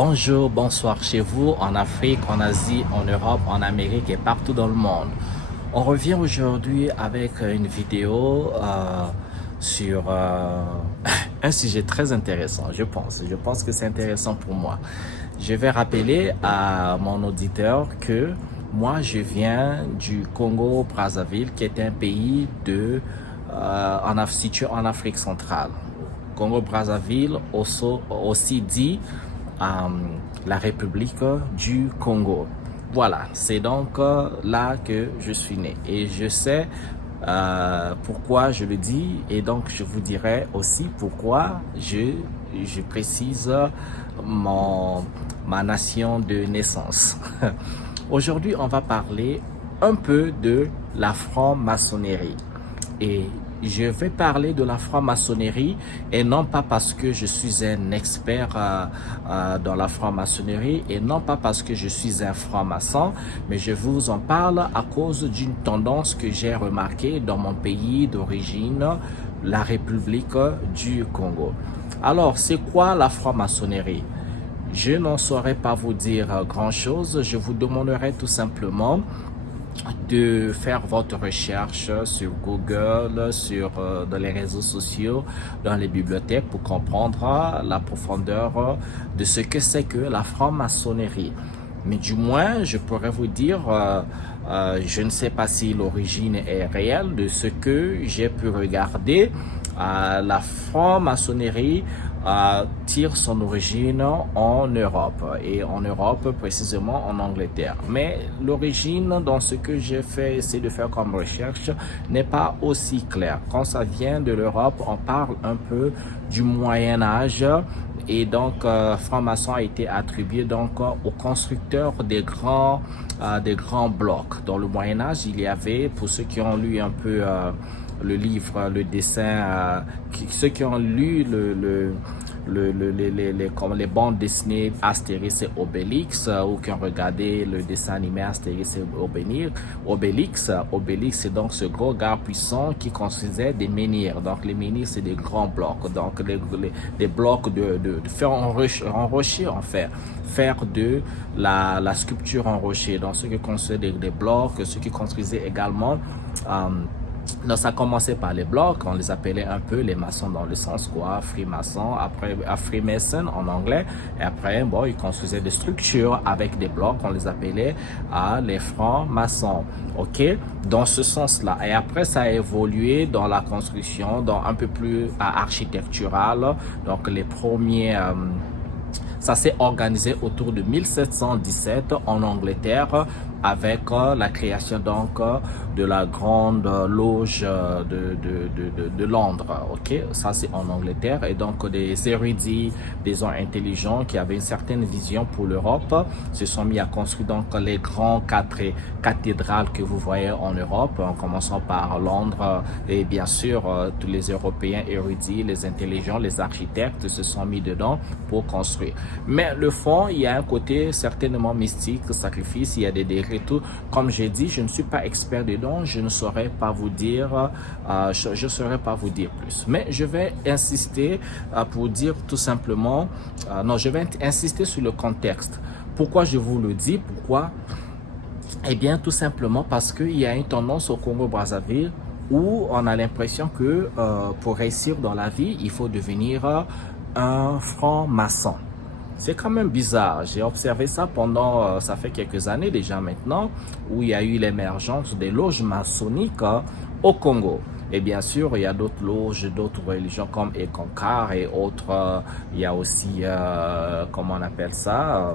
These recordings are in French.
Bonjour, bonsoir chez vous, en Afrique, en Asie, en Europe, en Amérique et partout dans le monde. On revient aujourd'hui avec une vidéo sur un sujet très intéressant, je pense. Je pense que c'est intéressant pour moi. Je vais rappeler à mon auditeur que moi, je viens du Congo-Brazzaville, qui est un pays situé en Afrique centrale. Congo-Brazzaville, aussi dit la République du Congo. Voilà, c'est donc là que je suis né et je sais pourquoi je le dis et donc je vous dirai aussi pourquoi je précise ma nation de naissance. Aujourd'hui, on va parler un peu de la franc-maçonnerie et je vais parler de la franc-maçonnerie et non pas parce que je suis un expert dans la franc-maçonnerie et non pas parce que je suis un franc-maçon, mais je vous en parle à cause d'une tendance que j'ai remarquée dans mon pays d'origine, la République du Congo. Alors, c'est quoi la franc-maçonnerie? Je n'en saurais pas vous dire grand-chose, je vous demanderai tout simplement de faire votre recherche sur Google, dans les réseaux sociaux, dans les bibliothèques pour comprendre la profondeur de ce que c'est que la franc-maçonnerie. Mais du moins, je pourrais vous dire, je ne sais pas si l'origine est réelle de ce que j'ai pu regarder. La franc-maçonnerie tire son origine en Europe et en Europe précisément en Angleterre. Mais l'origine dans ce que j'ai essayé de faire comme recherche n'est pas aussi claire. Quand ça vient de l'Europe, on parle un peu du Moyen Âge et donc franc-maçon a été attribué donc aux constructeurs des grands blocs. Dans le Moyen Âge, il y avait, pour ceux qui ont lu un peu le livre, le dessin, ceux qui ont lu les bandes dessinées Astérix et Obélix ou qui ont regardé le dessin animé Astérix et Obélix, c'est donc ce gros gars puissant qui construisait des menhirs. Donc les menhirs, c'est des grands blocs, donc des blocs de fer en rocher en fait, faire de la sculpture en rocher. Donc ceux qui construisaient des blocs, ceux qui construisaient également donc ça commençait par les blocs, on les appelait un peu les maçons dans le sens quoi, freemaçon, après freemason en anglais, et après bon ils construisaient des structures avec des blocs, on les appelait les francs-maçons, ok, dans ce sens-là. Et après ça a évolué dans la construction, dans un peu plus architectural, donc les premiers ça s'est organisé autour de 1717 en Angleterre avec la création donc de la grande loge de Londres. Ok, ça c'est en Angleterre et donc des érudits, des hommes intelligents qui avaient une certaine vision pour l'Europe se sont mis à construire donc les grands cathédrales que vous voyez en Europe, en commençant par Londres et bien sûr tous les Européens érudits, les intelligents, les architectes se sont mis dedans pour construire. Mais le fond, il y a un côté certainement mystique, sacrifice, il y a des dérives et tout. Comme j'ai dit, je ne suis pas expert dedans, je ne saurais pas vous dire, je saurais pas vous dire plus. Mais je vais insister pour dire tout simplement, non, je vais insister sur le contexte. Pourquoi je vous le dis? Pourquoi? Eh bien, tout simplement parce qu'il y a une tendance au Congo-Brazzaville où on a l'impression que pour réussir dans la vie, il faut devenir un franc-maçon. C'est quand même bizarre. J'ai observé ça pendant, ça fait quelques années déjà maintenant, où il y a eu l'émergence des loges maçonniques au Congo. Et bien sûr, il y a d'autres loges, d'autres religions comme Ekankar et autres. Il y a aussi, comment on appelle ça,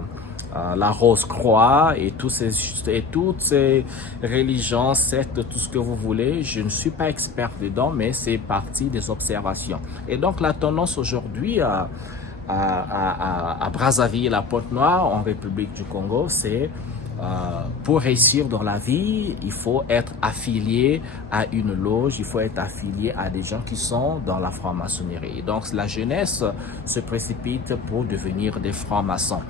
la Rose-Croix et toutes ces religions, sectes, tout ce que vous voulez. Je ne suis pas expert dedans, mais c'est partie des observations. Et donc la tendance aujourd'hui à Brazzaville, à Pointe-Noire, en République du Congo, c'est pour réussir dans la vie, il faut être affilié à une loge, il faut être affilié à des gens qui sont dans la franc-maçonnerie. Donc la jeunesse se précipite pour devenir des francs-maçons.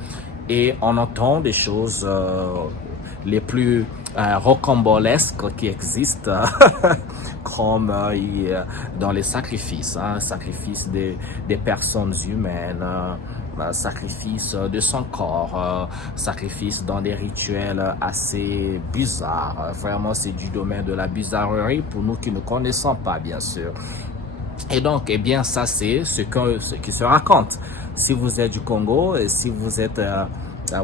Et on entend des choses les plus rocambolesques qui existent, comme dans les sacrifices, sacrifices des personnes humaines, sacrifice de son corps, sacrifice dans des rituels assez bizarres. Vraiment, c'est du domaine de la bizarrerie pour nous qui ne connaissons pas, bien sûr. Et donc, eh bien, ça, c'est ce qui se raconte. Si vous êtes du Congo, et si vous êtes,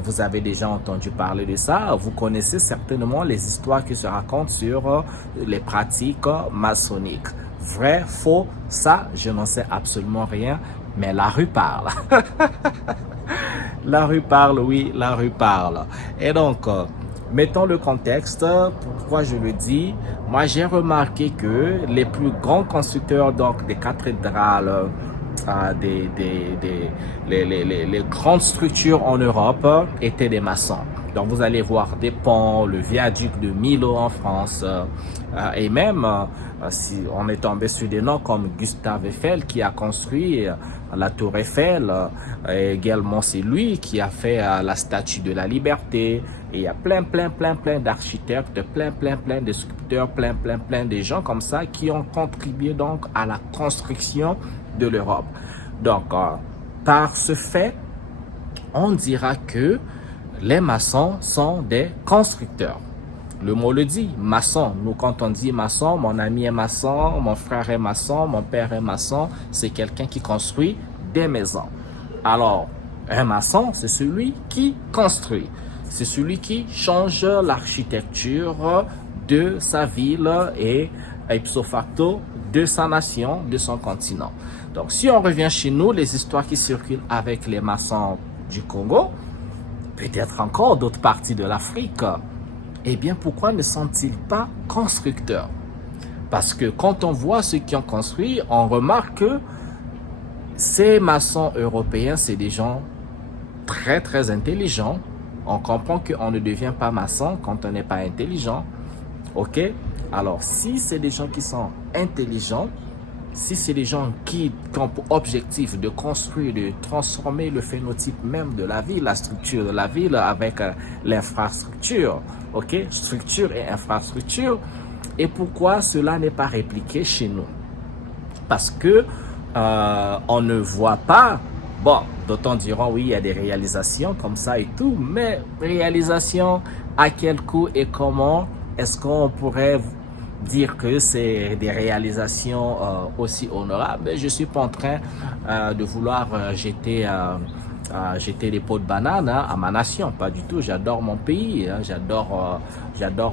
vous avez déjà entendu parler de ça, vous connaissez certainement les histoires qui se racontent sur les pratiques maçonniques. Vrai, faux, ça, je n'en sais absolument rien, mais la rue parle. La rue parle, oui, la rue parle. Et donc, mettons le contexte, pourquoi je le dis. Moi, j'ai remarqué que les plus grands constructeurs donc des cathédrales, les grandes structures en Europe étaient des maçons. Donc, vous allez voir des ponts, le viaduc de Milo en France, et même si on est tombé sur des noms comme Gustave Eiffel qui a construit la Tour Eiffel, également c'est lui qui a fait la Statue de la Liberté. Et il y a plein d'architectes, plein de sculpteurs, plein de gens comme ça qui ont contribué donc à la construction de l'Europe. Donc, par ce fait, on dira que les maçons sont des constructeurs. Le mot le dit, maçon. Nous, quand on dit maçon, mon ami est maçon, mon frère est maçon, mon père est maçon, c'est quelqu'un qui construit des maisons. Alors, un maçon, c'est celui qui construit. C'est celui qui change l'architecture de sa ville et ipso facto de sa nation, de son continent. Donc, si on revient chez nous, les histoires qui circulent avec les maçons du Congo, peut-être encore d'autres parties de l'Afrique, eh bien, pourquoi ne sont-ils pas constructeurs? Parce que quand on voit ceux qui ont construit, on remarque que ces maçons européens, c'est des gens très intelligents. On comprend qu'on ne devient pas maçon quand on n'est pas intelligent. Ok? Alors, si c'est des gens qui sont intelligents, si c'est des gens qui ont pour objectif de construire, de transformer le phénotype même de la ville, la structure de la ville avec l'infrastructure, ok? Structure et infrastructure. Et pourquoi cela n'est pas répliqué chez nous? Parce que on ne voit pas. Bon, d'autres diront oui, il y a des réalisations comme ça et tout, mais réalisation à quel coût et comment est-ce qu'on pourrait dire que c'est des réalisations aussi honorables? Je suis pas en train de vouloir jeter des pots de banane à ma nation, pas du tout. J'adore mon pays, j'adore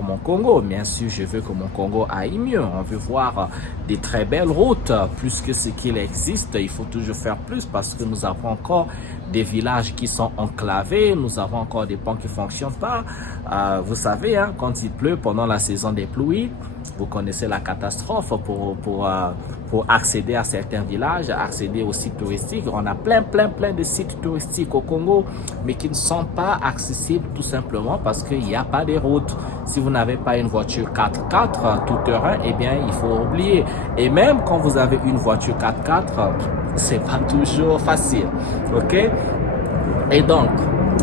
mon Congo. Bien sûr, je veux que mon Congo aille mieux. On veut voir des très belles routes, plus que ce qu'il existe. Il faut toujours faire plus parce que nous avons encore des villages qui sont enclavés, nous avons encore des ponts qui fonctionnent pas. Vous savez, hein, quand il pleut pendant la saison des pluies, vous connaissez la catastrophe pour accéder à certains villages, accéder aux sites touristiques. On a plein de sites touristiques au Congo, mais qui ne sont pas accessibles tout simplement parce qu'il n'y a pas de routes. Si vous n'avez pas une voiture 4x4 tout terrain, eh bien, il faut oublier. Et même quand vous avez une voiture 4x4, c'est pas toujours facile. Ok? Et donc,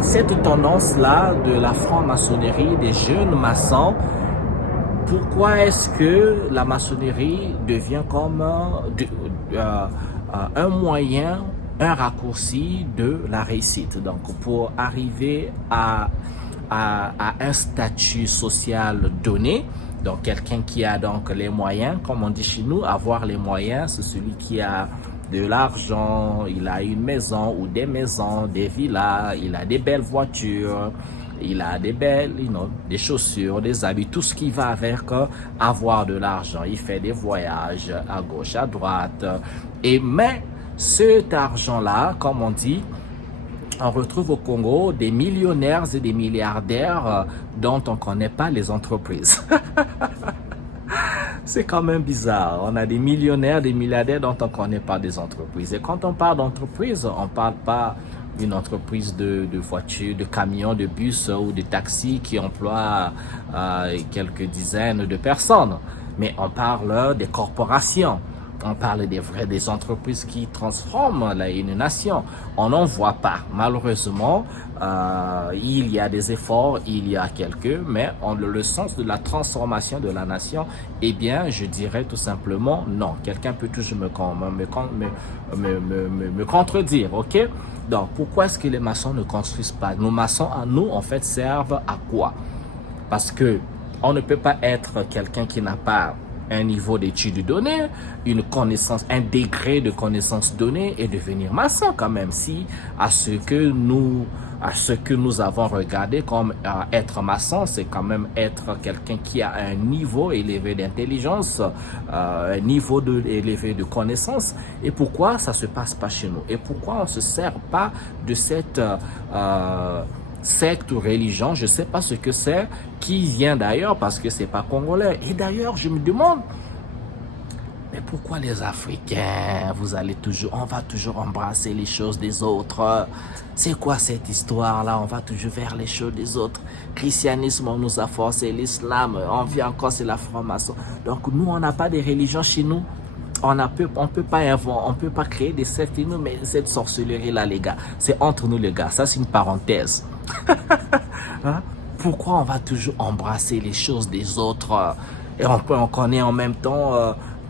cette tendance-là de la franc-maçonnerie, des jeunes maçons, pourquoi est-ce que la maçonnerie devient comme un moyen, un raccourci de la réussite? Donc, pour arriver à un statut social donné, donc quelqu'un qui a donc les moyens, comme on dit chez nous, avoir les moyens, c'est celui qui a de l'argent, il a une maison ou des maisons, des villas, il a des belles voitures, il a des belles, des chaussures, des habits, tout ce qui va avec avoir de l'argent. Il fait des voyages à gauche, à droite. Mais cet argent-là, comme on dit, on retrouve au Congo des millionnaires et des milliardaires dont on ne connaît pas les entreprises. C'est quand même bizarre. On a des millionnaires, des milliardaires dont on ne connaît pas des entreprises. Et quand on parle d'entreprise, on ne parle pas d'une entreprise de voitures, de camions, de bus ou de taxis qui emploient quelques dizaines de personnes. Mais on parle des corporations. On parle des entreprises qui transforment une nation. On n'en voit pas. Malheureusement, il y a des efforts, il y a quelques, mais le sens de la transformation de la nation, eh bien, je dirais tout simplement non. Quelqu'un peut toujours me contredire, ok? Donc, pourquoi est-ce que les maçons ne construisent pas? Nos maçons, à nous, en fait, servent à quoi? Parce que on ne peut pas être quelqu'un qui n'a pas un niveau d'études donné, une connaissance, un degré de connaissance donnée et devenir maçon quand même, si à ce que nous avons regardé comme être maçon, c'est quand même être quelqu'un qui a un niveau élevé d'intelligence, un niveau élevé de connaissance. Et pourquoi ça se passe pas chez nous? Et pourquoi on se sert pas de cette secte ou religion, je sais pas ce que c'est, qui vient d'ailleurs parce que c'est pas congolais. Et d'ailleurs, je me demande, mais pourquoi les Africains, on va toujours embrasser les choses des autres? C'est quoi cette histoire-là? On va toujours vers les choses des autres. Christianisme, on nous a forcé, l'islam, on vit encore, c'est la franc-maçon. Donc nous, on n'a pas de religion chez nous. On peut pas créer des sectes chez nous, mais cette sorcellerie-là, les gars, c'est entre nous, les gars. Ça, c'est une parenthèse. Hein? Pourquoi on va toujours embrasser les choses des autres et on connaît en même temps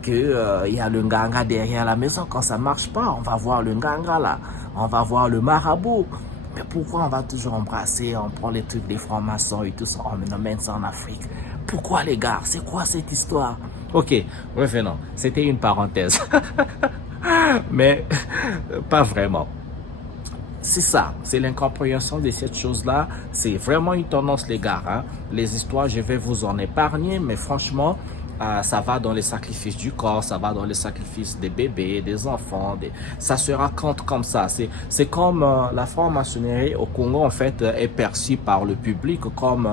que y a le nganga derrière la maison. Quand ça marche pas, on va voir le nganga là, on va voir le marabout. Mais pourquoi on va toujours embrasser, on prend les trucs des francs-maçons et tout ça, on emmène ça en Afrique? Pourquoi les gars? C'est quoi cette histoire? Ok, revenons. C'était une parenthèse. Mais pas vraiment. C'est ça, c'est l'incompréhension de cette chose-là. C'est vraiment une tendance, les gars. Hein? Les histoires, je vais vous en épargner, mais franchement, ça va dans les sacrifices du corps, ça va dans les sacrifices des bébés, des enfants. Ça se raconte comme ça. C'est comme la franc-maçonnerie au Congo, en fait, est perçue par le public comme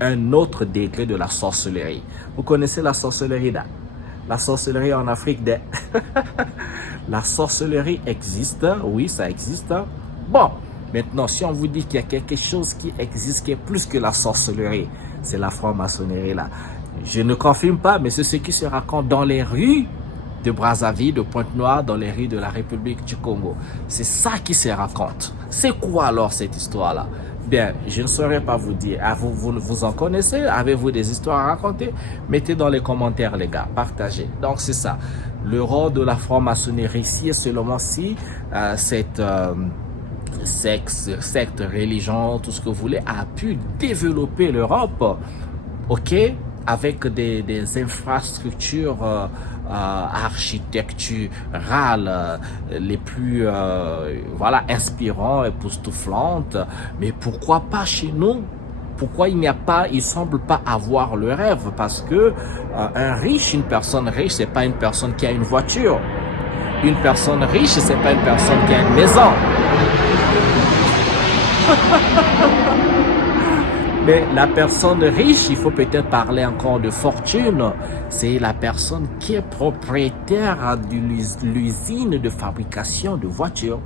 un autre degré de la sorcellerie. Vous connaissez la sorcellerie là? La sorcellerie en Afrique, la sorcellerie existe, oui, ça existe. Bon, maintenant, si on vous dit qu'il y a quelque chose qui existe, qui est plus que la sorcellerie, c'est la franc-maçonnerie là. Je ne confirme pas, mais c'est ce qui se raconte dans les rues de Brazzaville, de Pointe-Noire, dans les rues de la République du Congo. C'est ça qui se raconte. C'est quoi alors cette histoire-là? Bien, je ne saurais pas vous dire. Vous en connaissez? Avez-vous des histoires à raconter? Mettez dans les commentaires, les gars. Partagez. Donc, c'est ça. Le rôle de la franc-maçonnerie ici est seulement si cette secte, religion, tout ce que vous voulez, a pu développer l'Europe, ok, avec des infrastructures architecturales les plus voilà, inspirantes, époustouflantes. Mais pourquoi pas chez nous? Pourquoi il semble pas avoir le rêve? Parce que une personne riche, c'est pas une personne qui a une voiture. Une personne riche, c'est pas une personne qui a une maison. Mais la personne riche, il faut peut-être parler encore de fortune. C'est la personne qui est propriétaire de l'usine de fabrication de voitures.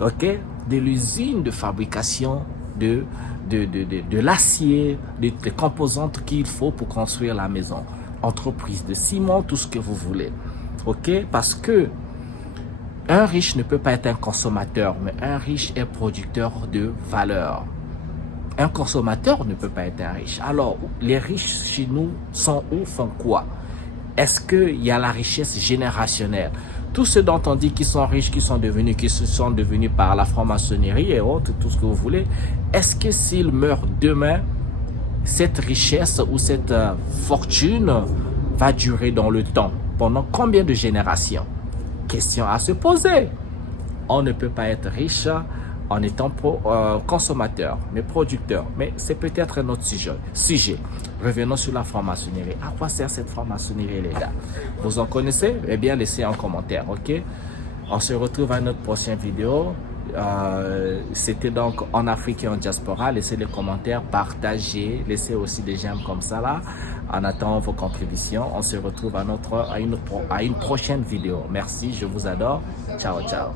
Ok? De l'usine de fabrication de l'acier, des composantes qu'il faut pour construire la maison. Entreprise de ciment, tout ce que vous voulez. Ok? Parce que un riche ne peut pas être un consommateur, mais un riche est producteur de valeur. Un consommateur ne peut pas être un riche. Alors, les riches chez nous sont où, font quoi? Est-ce qu'il y a la richesse générationnelle? Tous ceux dont on dit qu'ils sont riches, qui se sont devenus par la franc-maçonnerie et autres, tout ce que vous voulez, est-ce que s'ils meurent demain, cette richesse ou cette fortune va durer dans le temps? Pendant combien de générations? Question à se poser. On ne peut pas être riche en étant consommateur, mais producteur. Mais c'est peut-être un autre sujet. Revenons sur la franc-maçonnerie. À quoi sert cette franc-maçonnerie, les gars? Vous en connaissez? Eh bien, laissez un commentaire, ok? On se retrouve à notre prochaine vidéo. C'était donc en Afrique et en diaspora. Laissez les commentaires, partagez, laissez aussi des j'aime comme ça là. En attendant vos contributions, on se retrouve à une prochaine vidéo. Merci, je vous adore. Ciao, ciao.